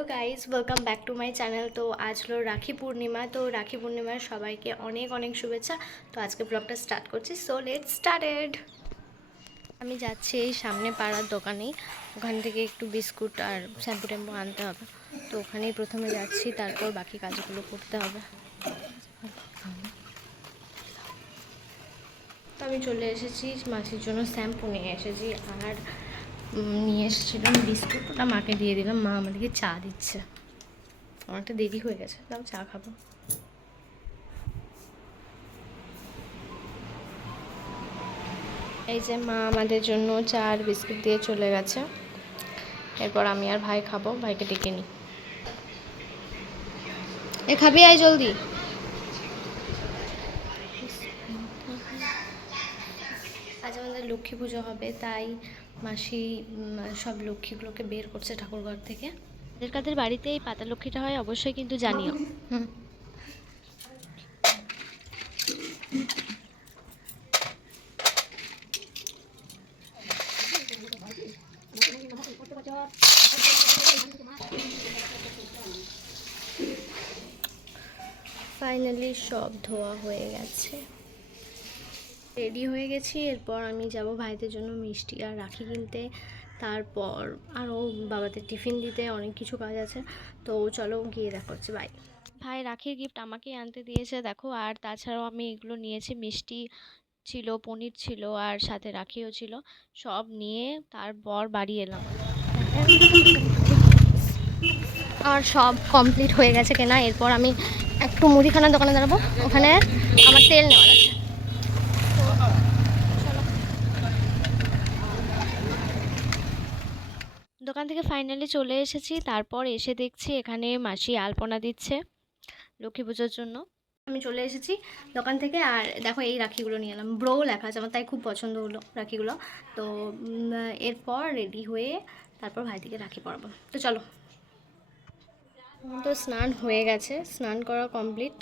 তো guys welcome back to my channel. তো আজ হলো রাখি পূর্ণিমা। তো রাখি পূর্ণিমার সবাইকে অনেক অনেক শুভেচ্ছা। তো আজকে ব্লগটা স্টার্ট করছি, সো লেটস স্টার্টেড। আমি যাচ্ছি এই সামনে পাড়ার দোকানেই, ওখান থেকে একটু বিস্কুট আর শ্যাম্পু ট্যাম্পু আনতে হবে। তো ওখানেই প্রথমে যাচ্ছি, তারপর বাকি কাজগুলো করতে হবে। তো আমি চলে এসেছি, মাসির জন্য শ্যাম্পু নিয়ে এসেছি আর নিয়ে এসেছিলাম বিস্কুট, ওটা মাকে দিয়ে দিলাম। মা আমাদেরকে চা দিচ্ছে। অনেকটা দেরি হয়ে গেছে, তাও চা খাবো। এই যে মা আমাদের জন্য চা আর বিস্কুট দিয়ে চলে গেছে। এরপর আমি আর ভাই খাবো, ভাইকে ডেকে নিই। এ খাবি, আয় জলদি। আজ আমাদের লক্ষ্মী পুজো হবে, তাই মাসি সব লক্ষ্মীগুলোকে বের করছে ঠাকুরঘর থেকে। কাদের কাদের বাড়িতে এই পাতা লক্ষ্মীটা হয় অবশ্যই কিন্তু জানিও। হুম। ফাইনালি সব ধোয়া হয়ে গেছে, রেডি হয়ে গেছি। এরপর আমি যাব ভাইদের জন্য মিষ্টি আর রাখি কিনতে, তারপর আরও বাবাদের টিফিন দিতে, অনেক কিছু কাজ আছে। তো চলো গিয়ে দেখা হচ্ছে, বাই। ভাই রাখির গিফট আমাকেই আনতে দিয়েছে দেখো, আর তাছাড়াও আমি এগুলো নিয়েছি, মিষ্টি ছিল, পনির ছিল, আর সাথে রাখিও ছিল। সব নিয়ে তারপর বাড়ি এলাম। আর সব কমপ্লিট হয়ে গেছে কেনা। এরপর আমি একটু মুদিখানার দোকানে দাঁড়াবো, ওখানে আমার তেল নেওয়ার আছে। দোকান থেকে ফাইনালি চলে এসেছি। তারপর এসে দেখছি এখানে মাসি আলপনা দিচ্ছে লক্ষ্মী পুজোর জন্য। আমি চলে এসেছি দোকান থেকে, আর দেখো এই রাখিগুলো নিয়ে এলাম। ব্রো লেখা আছে, আমার তাই খুব পছন্দ হলো রাখিগুলো। তো এরপর রেডি হয়ে তারপর ভাইদিকে রাখি পরাবো। তো চলো। তো স্নান হয়ে গেছে, স্নান করা কমপ্লিট।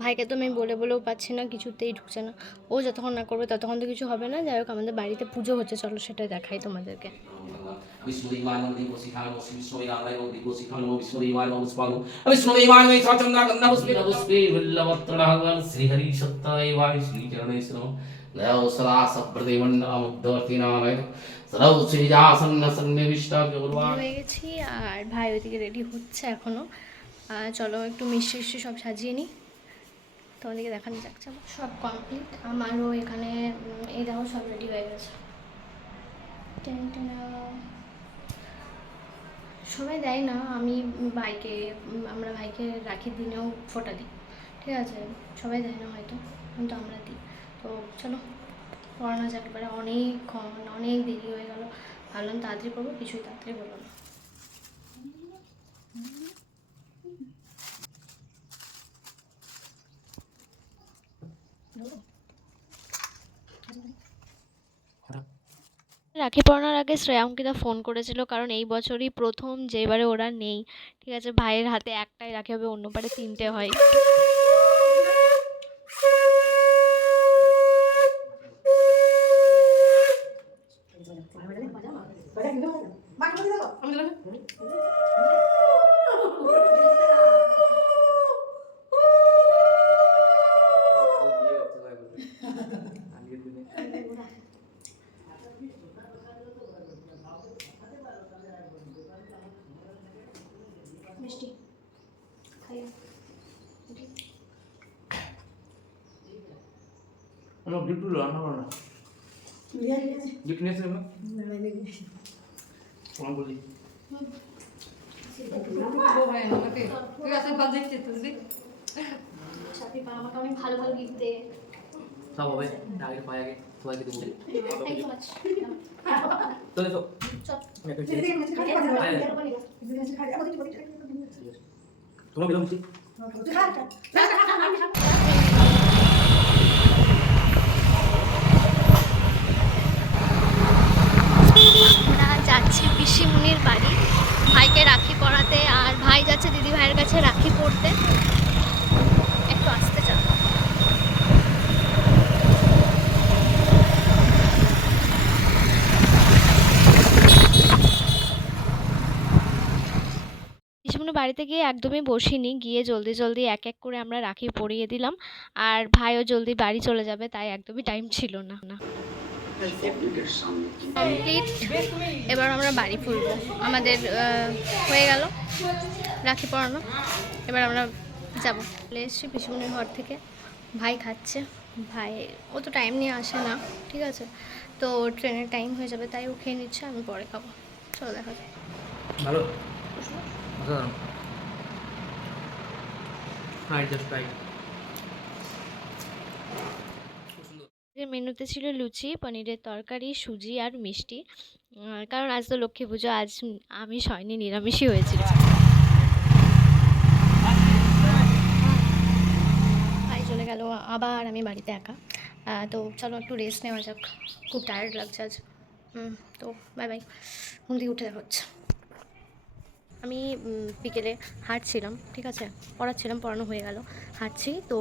ভাইকে তো আমি বলে বলেও পাচ্ছি না, কিছুতেই ঢুকছে না। ও যতক্ষণ না করবে ততক্ষণ তো কিছু হবে না। যাই হোক, আমাদের বাড়িতে পুজো হচ্ছে, চলো সেটাই দেখাই তোমাদেরকে। হয়ে গেছি আর ভাই ওইদিকে রেডি হচ্ছে এখনো। চলো একটু মিষ্টি মিষ্টি সব সাজিয়ে নিই, তোমাদেরকে দেখানো যাক। চলো, সব কমপ্লিট। আমারও এখানে এই দেখো সব রেডি হয়ে গেছে। সবাই দেয় না, আমি ভাইকে আমরা ভাইকে রাখির দিনেও ফোঁটা দিই, ঠিক আছে? সবাই দেয় না হয়তো, কিন্তু আমরা দিই। তো চলো পড়ানো যাক এবারে। অনেকক্ষণ অনেক দেরি হয়ে গেল, ভাবলাম তাড়াতাড়ি করবো, কিছুই তাড়াতাড়ি বললো না। রাখি পড়ানোর আগে শ্রেয়াঙ্কিতা ফোন করেছিল, কারণ এই বছরই প্রথম যেবারে ওরা নেই, ঠিক আছে? ভাইয়ের হাতে একটাই রাখি হবে, অন্য পারে তিনটে হয়। মিষ্টি খাইয়া गिफ्ट लो ना वाला गिफ्ट नहीं ना कौन बोली তুই আসলে বাদ দিতে তুই সাথে পা আমাকে অনেক ভালো ভালো গিফট দে। सब हो गए टारगेट पाया गया तो आगे तो बोले থ্যাংক ইউ মাচ। चले तो চল तुम्हें बिलोंग थी আমরা যাচ্ছি পিসিমণির বাড়ি ভাইকে রাখি পরাতে, আর ভাই যাচ্ছে দিদি ভাইয়ের কাছে রাখি পরতে। একটু আসতে চাও। পিসিমণি বাড়িতে গিয়ে একদমই বসিনি, গিয়ে জলদি জলদি এক এক করে আমরা রাখি পরিয়ে দিলাম। আর ভাইও জলদি বাড়ি চলে যাবে, তাই একদমই টাইম ছিল না। কমপ্লিট, এবার আমরা বাড়ি ফিরবো। আমাদের হয়ে গেল রাখি পরানো, এবার আমরা যাবো। চলে এসেছি পিসিমণির ঘর থেকে, ভাই খাচ্ছে। ভাই ও তো টাইম নিয়ে আসে না, ঠিক আছে, তো ট্রেনের টাইম হয়ে যাবে, তাই ও খেয়ে নিচ্ছে, আমি পরে খাবো। চলো দেখা যাক। ভালো অসাধারণ। Right, just right. মেনুতে ছিল লুচি, পনিরের তরকারি, সুজি আর মিষ্টি। কারণ আজ তো লক্ষ্মী পুজো, আজ আমিষ হয়নি, নিরামিষই হয়েছিল। ভাই চলে গেল, আবার আমি বাড়িতে একা। তো চলো একটু রেস্ট নেওয়া যাক, খুব টায়ার্ড লাগছে আজ। তো বাই বাই, ঘুম থেকে উঠে দেখা হচ্ছে। আমি বিকেলে হাঁটছিলাম, ঠিক আছে, পড়ানো হয়ে গেল, হাঁটছি তো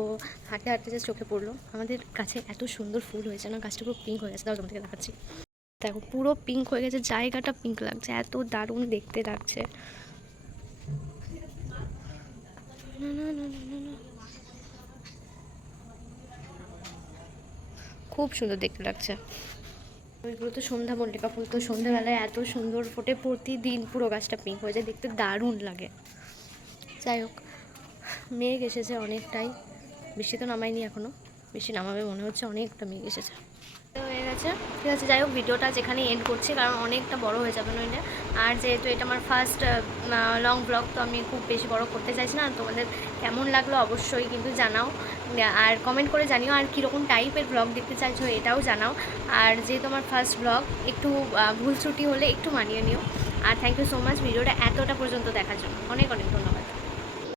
হাঁটতে হাঁটতে যে চোখে পড়লো আমাদের গাছে এত সুন্দর ফুল হয়েছে না, গাছটা পুরো পিঙ্ক হয়ে গেছে। তাও তোমাদেরকে দেখাচ্ছি, দেখো পুরো পিঙ্ক হয়ে গেছে, জায়গাটা পিঙ্ক লাগছে, এত দারুণ দেখতে লাগছে। খুব সুন্দর দেখতে লাগছে। ওইগুলো তো সন্ধ্যা মল্লিকা ফুল, তো সন্ধ্যাবেলায় এত সুন্দর ফোটে, প্রতিদিন পুরো গাছটা পিঙ্ক হয়ে যায়, দেখতে দারুণ লাগে। যাই হোক, মেঘ এসেছে অনেকটাই, বৃষ্টি তো নামায়নি এখনও, বৃষ্টি নামাবে মনে হচ্ছে, অনেকটা মেঘ এসেছে হয়ে গেছে। ঠিক আছে, যাই হোক, ভিডিওটা যেখানে এন্ড করছি, কারণ অনেকটা বড় হয়ে যাবে নইলে। আর যেহেতু এটা আমার ফার্স্ট লং ব্লগ, তো আমি খুব বেশি বড় করতে চাইছি না। তোমাদের কেমন লাগলো অবশ্যই কিন্তু জানাও, আর কমেন্ট করে জানিও, আর কীরকম টাইপের ব্লগ দেখতে চাইছো এটাও জানাও। আর যেহেতু আমার ফার্স্ট ব্লগ, একটু ভুল ত্রুটি হলে একটু মানিয়ে নিও। আর থ্যাংক ইউ সো মাচ ভিডিওটা এতটা পর্যন্ত দেখার জন্য, অনেক অনেক ধন্যবাদ।